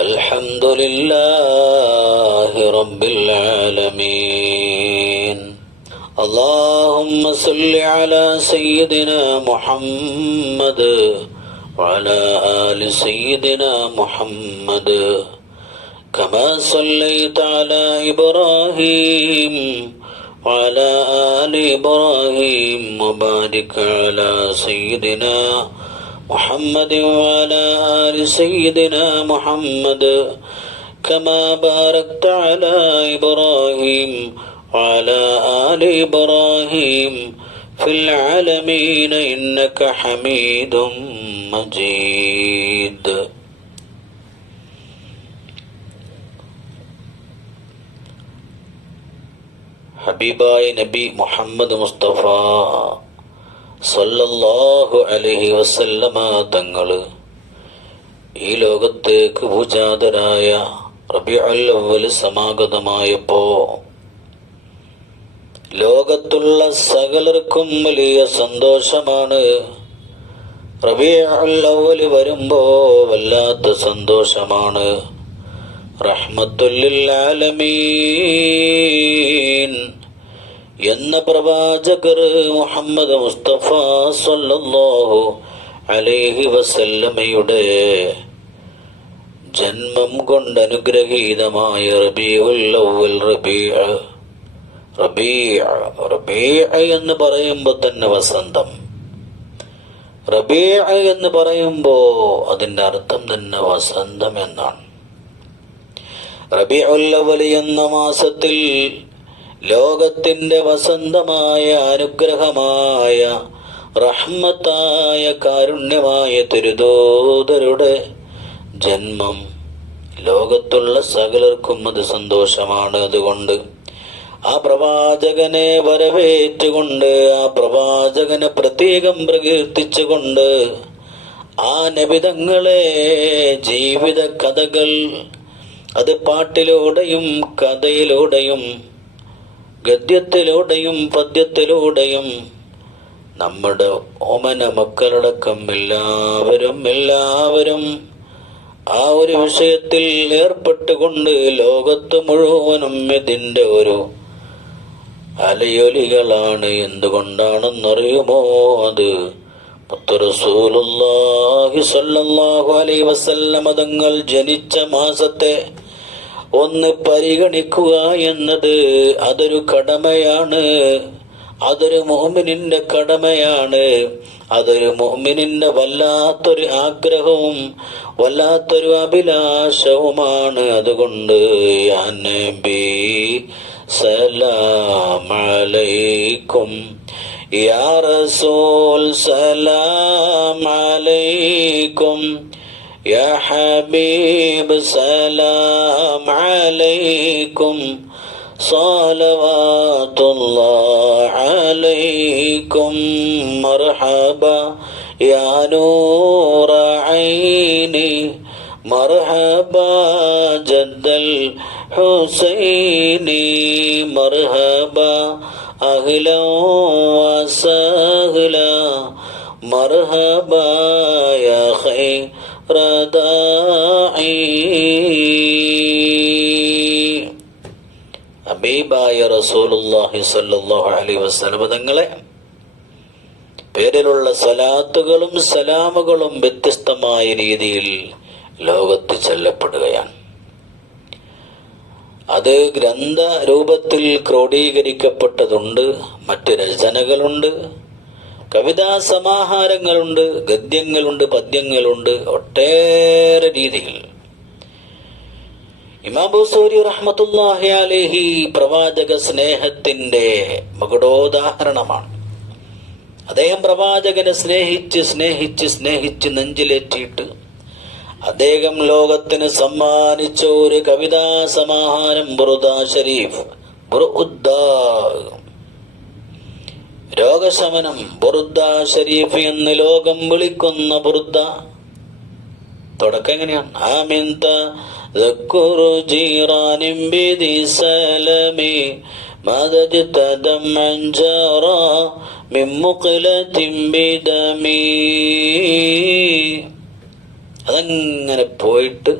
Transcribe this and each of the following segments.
الحمد لله رب العالمين. اللهم صل على سيدنا محمد وعلى آل سيدنا محمد كما صليت على إبراهيم وعلى آل إبراهيم وبارك على سيدنا محمد وعلى آل سيدنا محمد كما باركت على إبراهيم وعلى آل إبراهيم في العالمين إنك حميد مجيد. ഹബീബായ നബി മുഹമ്മദ് മുസ്തഫ സല്ലല്ലാഹു അലൈഹി വസല്ലമ തങ്ങള് ഈ ലോകത്തേക്ക് ഭൂജാതരായ റബീഉൽ അവ്വൽ സമാഗതമായപ്പോ ലോകത്തുള്ള സകലർക്കും വലിയ സന്തോഷമാണ്. റബീഉൽ അവ്വൽ വരുമ്പോ വല്ലാത്ത സന്തോഷമാണ്. റഹ്മത്തുൽ ലിൽ ആലമീൻ എന്ന പ്രവാചകർ മുഹമ്മദ് മുസ്തഫ സല്ലല്ലാഹു അലൈഹി വസല്ലമയുടെ ജന്മം കൊണ്ട് അനുഗ്രഹീതമായ റബീഉൽ അവ്വൽ റബീഅ എന്ന് പറയുമ്പോൾ തന്നെ വസന്തം. റബീഅ എന്ന് പറയുമ്പോ അതിന്റെ അർത്ഥം തന്നെ വസന്തം എന്നാണ്. റബീഉൽ അവ്വൽ എന്ന മാസത്തിൽ ലോകത്തിന്റെ വസന്തമായ അനുഗ്രഹമായ റഹ്മത്തായ കാരുണ്യമായ തിരുദൂതരുടെ ജന്മം ലോകത്തുള്ള സകലർക്കും അത് സന്തോഷമാണ്. അതുകൊണ്ട് ആ പ്രവാചകനെ വരവേറ്റുകൊണ്ട്, ആ പ്രവാചകനെ പ്രത്യേകം പ്രകീർത്തിച്ചുകൊണ്ട്, ആ നബിതങ്ങളെ ജീവിത കഥകൾ അത് പാട്ടിലൂടെയും കഥയിലൂടെയും ഗദ്യത്തിലൂടെയും പദ്യത്തിലൂടെയും നമ്മുടെ ഓമന മക്കളടക്കം എല്ലാവരും ആ ഒരു വിഷയത്തിൽ ഏർപ്പെട്ടുകൊണ്ട് ലോകത്ത് മുഴുവനും ഇതിന്റെ ഒരു അലയൊലികളാണ്. എന്തുകൊണ്ടാണെന്നറിയുമോ? അത് മുത്ത് റസൂലുള്ളാഹി സ്വല്ലല്ലാഹു അലൈഹി വസല്ലം തങ്ങൾ ജനിച്ച മാസത്തെ ഒന്ന് പരിഗണിക്കുക എന്നത് അതൊരു കടമയാണ്. അതൊരു മുഅ്മിനിന്റെ കടമയാണ്. അതൊരു മുഅ്മിനിന്റെ വല്ലാത്തൊരു ആഗ്രഹവും വല്ലാത്തൊരു അഭിലാഷവുമാണ്. അതുകൊണ്ട് യാ നബി സലാം അലൈക്കും, യാ റസൂൽ സലാം അലൈക്കും, യാ ഹബീബ് സലാം അലൈക്കും, സ്വലവാത്തുല്ലാഹി അലൈക്കും, മർഹബ യാ നൂറ ഐനി, മർഹബ ജദ്ദൽ ഹുസൈനി, മർഹബ അഹ്ലൻ വസഹ്ല, മർഹബ യാ ഖൈറ ദാഇ. ഹബീബായ റസൂലുള്ളാഹി സ്വല്ലല്ലാഹു അലൈഹി വസല്ലം തങ്ങളെ പേരിലുള്ള സ്വലാത്തുകളും സലാമുകളും വ്യത്യസ്തമായ രീതിയിൽ ലോകത്ത് ചൊല്ലപ്പെടുകയാണ്. അത് ഗ്രന്ഥ രൂപത്തിൽ ക്രോഡീകരിക്കപ്പെട്ടതുണ്ട്, മറ്റ് രചനകളുണ്ട്, കവിതാ സമാഹാരങ്ങളുണ്ട്, ഗദ്യങ്ങളുണ്ട്, പദ്യങ്ങളുണ്ട്, ഒട്ടേറെ രീതിയിൽ. ഇമാം ബൂസൂരി റഹ്മത്തുള്ളാഹി അലൈഹി പ്രവാചക സ്നേഹത്തിന്റെ മകുടോദാഹരണമാണ്. അദ്ദേഹം പ്രവാചകനെ സ്നേഹിച്ച് നെഞ്ചിലേറ്റിയിട്ട് അദ്ദേഹം ലോകത്തിന് സമ്മാനിച്ച ഒരു കവിതാ സമാഹാരം ബുറുദ ഷരീഫ്, രോഗശമനം ബുറുദ ഷരീഫ് എന്ന് ലോകം വിളിക്കുന്ന ബുറുദ. തുടക്കം എങ്ങനെയാണ്? ആമിൻത ദക്കുറു ജീറാനിൻ ബിദി സലമി മദജ്ത ദമൻ ജറ മിൻ മുഖ്ലത്തിൻ ബിദമി. അതങ്ങനെ പോയിട്ട്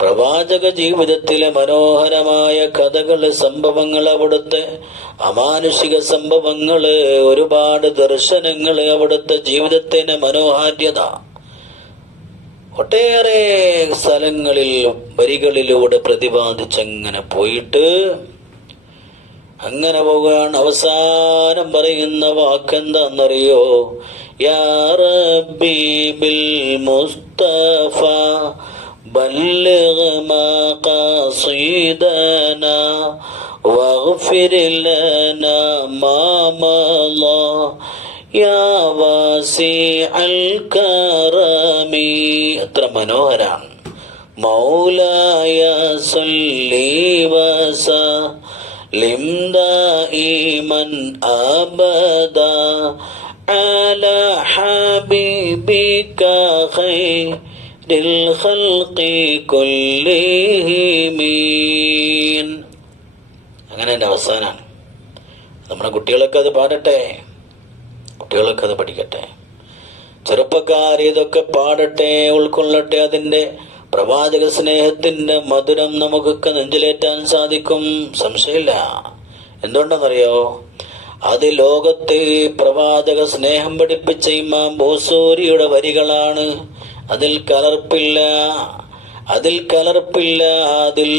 പ്രവാചക ജീവിതത്തിലെ മനോഹരമായ കഥകൾ, സംഭവങ്ങൾ, അവിടുത്തെ അമാനുഷിക സംഭവങ്ങള്, ഒരുപാട് ദർശനങ്ങള്, അവിടുത്തെ ജീവിതത്തിന്റെ മനോഹാരിത ഒട്ടേറെ സ്ഥലങ്ങളിൽ വരികളിലൂടെ പ്രതിപാദിച്ചങ്ങനെ പോയിട്ട് അങ്ങനെ പോവുകയാണ്. അവസാനം പറയുന്ന വാക്കെന്താന്നറിയോ? യാ റബ്ബി ബിൽ മുസ്തഫ ബല്ലിഗ് മഖാസിദനാ വഗ്ഫിർ ലനാ മാ മളാ യാ വാസിഅൽ കറമി. എത്ര മനോഹരാണ്. മൗലായ സല്ലി വസല്ലിം ദായിമൻ അബദാ അലാ ഹബീബിക ഖൈറിൽ ഖൽഖി കുല്ലിഹിം. അങ്ങനെ എൻ്റെ അവസാനാണ്. നമ്മുടെ കുട്ടികളൊക്കെ അത് പാടട്ടെ, കുട്ടികളൊക്കെ അത് പഠിക്കട്ടെ, ചെറുപ്പക്കാർ ഇതൊക്കെ പാടട്ടെ, ഉൾക്കൊള്ളട്ടെ. അതിൻ്റെ പ്രവാചക സ്നേഹത്തിന്റെ മധുരം നമുക്കൊക്കെ നെഞ്ചിലേറ്റാൻ സാധിക്കും, സംശയമില്ല. എന്തുകൊണ്ടെന്നറിയോ? അത് ലോകത്തെ പ്രവാചക സ്നേഹം പഠിപ്പിച്ച ഇമാം ബൂസൂരിയുടെ വരികളാണ്. അതിൽ കലർപ്പില്ല, അതിൽ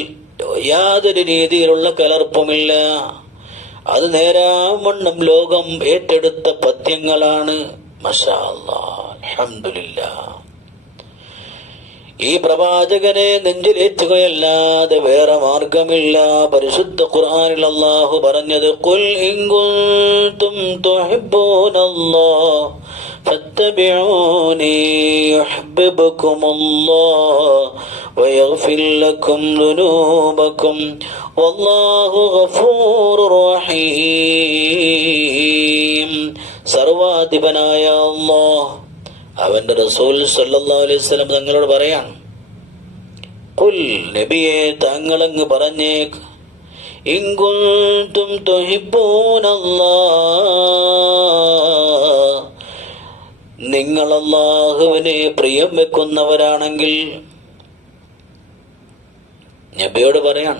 യാതൊരു രീതിയിലുള്ള കലർപ്പുമില്ല. അത് നേരാവണ്ണം ലോകം ഏറ്റെടുത്ത പദ്യങ്ങളാണ്. മാഷാ അല്ലാഹ്, അൽഹംദുലില്ലാഹ്. ഈ പ്രവാചകനെ നെഞ്ചിലേറ്റുകയല്ലാതെ വേറെ മാർഗമില്ല. പരിശുദ്ധ ഖുർആനിൽ അല്ലാഹു പറഞ്ഞത്, ഖുൽ ഇൻ കുൻതും തുഹിബ്ബൂനല്ലാഹ് ഫത്തബിഊനി യുഹ്ബിബുകുമുല്ലാഹ് വയഗ്ഫിർ ലക്കും ദുനൂബക്കും വല്ലാഹു ഗഫൂറുർ റഹീം. സർവാധിപനായ അല്ലാഹ് അവന്റെ റസൂൽ സല്ലല്ലാഹു അലൈഹി വസല്ലം തങ്ങളോട് പറയാൻ, ഖുൽ നബിയെ താങ്കളങ്ങ് പറഞ്ഞേക്ക്, ഇൻ കുൻതും തുഹിബ്ബൂനല്ലാഹ്, നിങ്ങൾ അല്ലാഹുവിനെ പ്രിയം വെക്കുന്നവരാണെങ്കിൽ. നബിയോട് പറയാൻ,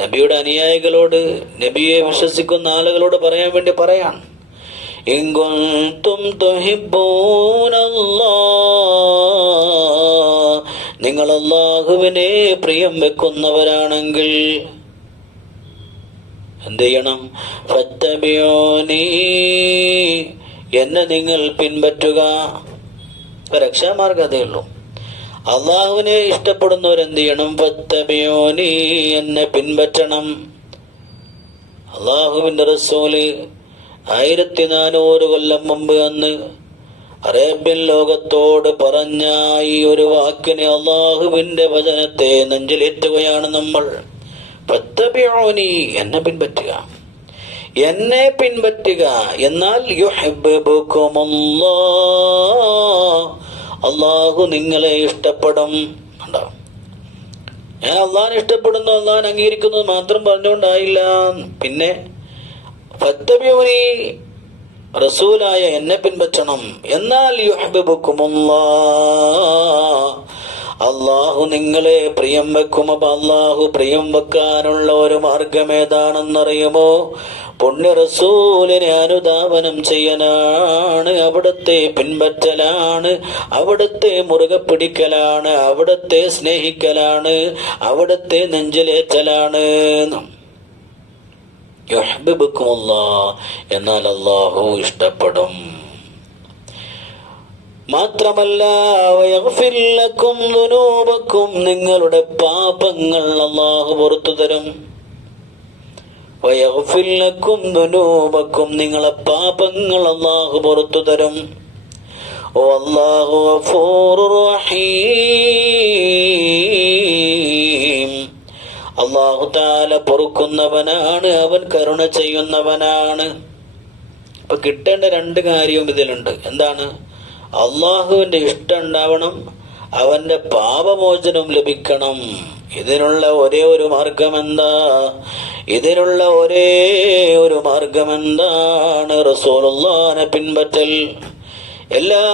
നബിയുടെ അനുയായികളോട്, നബിയെ വിശ്വസിക്കുന്ന ആളുകളോട് പറയാൻ വേണ്ടി പറയാൻ, ഇൻ കുൻതും തുഹിബ്ബൂനല്ലാഹ്, നിങ്ങൾ അല്ലാഹുവിനെ പ്രിയം വെക്കുന്നവരാണെങ്കിൽ എന്ത് ചെയ്യണം? ഫത്തബിഊനി, എന്നെ നിങ്ങൾ പിൻപറ്റുക. രക്ഷാമാർഗം അതേ ഉള്ളൂ. അള്ളാഹുവിനെ ഇഷ്ടപ്പെടുന്നവരെന്ത് ചെയ്യണം? ഫത്തബിഊനി, എന്നെ പിൻപറ്റണം. അള്ളാഹുവിന്റെ റസൂല് 1400 കൊല്ലം മുമ്പ് അന്ന് അറേബ്യൻ ലോകത്തോട് പറഞ്ഞ ഈ ഒരു വാക്കിനെ, അള്ളാഹുവിന്റെ വചനത്തെ നെഞ്ചിലേറ്റുകയാണ് നമ്മൾ. ഫത്തബിഊനി, എന്നെ പിൻപറ്റുക, എന്നെ പിൻപറ്റുക. എന്നാൽ യുഹിബ്ബുകുമുല്ലാഹ്, അള്ളാഹു നിങ്ങളെ ഇഷ്ടപ്പെടും. ഞാൻ അള്ളാഹിനെ ഇഷ്ടപ്പെടുന്നു, അള്ളാഹിനെ അംഗീകരിക്കുന്നത് മാത്രം പറഞ്ഞുകൊണ്ടായില്ല. പിന്നെ ഫത്തബിഊനി, റസൂലായ എന്നെ പിൻപറ്റണം. എന്നാൽ യുഹിബ്ബുകുമുല്ലാഹ്, അള്ളാഹു നിങ്ങളെ പ്രിയം വെക്കും. അപ്പൊ അള്ളാഹു പ്രിയം വെക്കാനുള്ള ഒരു മാർഗം ഏതാണെന്നറിയുമോ? പുണ്യ റസൂലിനെ അനുധാവനം ചെയ്യലാണ്, അവിടുത്തെ പിൻപറ്റലാണ്, അവിടുത്തെ മുറുകെ പിടിക്കലാണ്, അവിടുത്തെ സ്നേഹിക്കലാണ്, അവിടുത്തെ നെഞ്ചിലേറ്റലാണ്. യുഹിബ്ബുകുമുല്ലാഹ്, എന്നാൽ അല്ലാഹു ഇഷ്ടപ്പെടും. മാത്രമല്ല വയഗ്ഫിർ ലക്കും ദുനൂബക്കും, നിങ്ങളുടെ പാപങ്ങൾ അല്ലാഹു പുറത്തു തരും. വയഗ്ഫിർ ലക്കും ദുനൂബക്കും, നിങ്ങളെ പാപങ്ങൾ അല്ലാഹു പുറത്തു തരും. വല്ലാഹു ഗഫൂറുർ റഹീം, അല്ലാഹു തആല പൊറുക്കുന്നവനാണ്, അവൻ കരുണ ചെയ്യുന്നവനാണ്. അപ്പൊ കിട്ടേണ്ട 2 കാര്യവും ഇതിലുണ്ട്. എന്താണ്? അള്ളാഹുവിന്റെ ഇഷ്ടം ഉണ്ടാവണം, അവന്റെ പാപമോചനം ലഭിക്കണം. ഇതിനുള്ള ഒരേ ഒരു മാർഗം എന്താ? ഇതിനുള്ള ഒരേ ഒരു മാർഗം എന്താണ്? റസൂലുള്ളാഹിനെ പിൻപറ്റൽ. എല്ലാ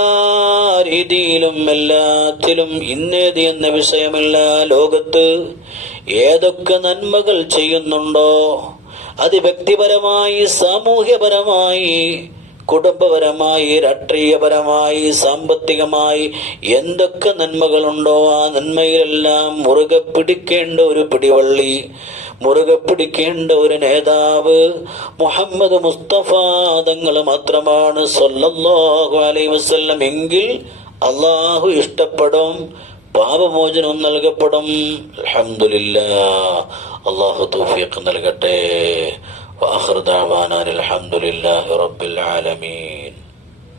രീതിയിലും എല്ലാത്തിലും ഇന്നേത് എന്ന വിഷയമില്ല. ലോകത്ത് ഏതൊക്കെ നന്മകൾ ചെയ്യുന്നുണ്ടോ അത് വ്യക്തിപരമായി, സാമൂഹ്യപരമായി, കുടുംബപരമായി, രാഷ്ട്രീയപരമായി, സാമ്പത്തികമായി എന്തൊക്കെ നന്മകളുണ്ടോ ആ നന്മയിലെല്ലാം മുറുകെ പിടിക്കേണ്ട ഒരു പിടിവള്ളി, മുറുകെ പിടിക്കേണ്ട ഒരു നേതാവ് മുഹമ്മദ് മുസ്തഫ തങ്ങൾ മാത്രമാണ് സല്ലല്ലാഹു അലൈഹി വസല്ലം. എങ്കിൽ അള്ളാഹു ഇഷ്ടപ്പെടും, പാപമോചനം നൽകപ്പെടും. അൽഹംദുലില്ലാഹ്. അള്ളാഹു തൗഫീഖ് നൽകട്ടെ. വആഖിറു ദഅവാനാ അൽഹംദുലില്ലാഹി റബ്ബിൽ ആലമീൻ.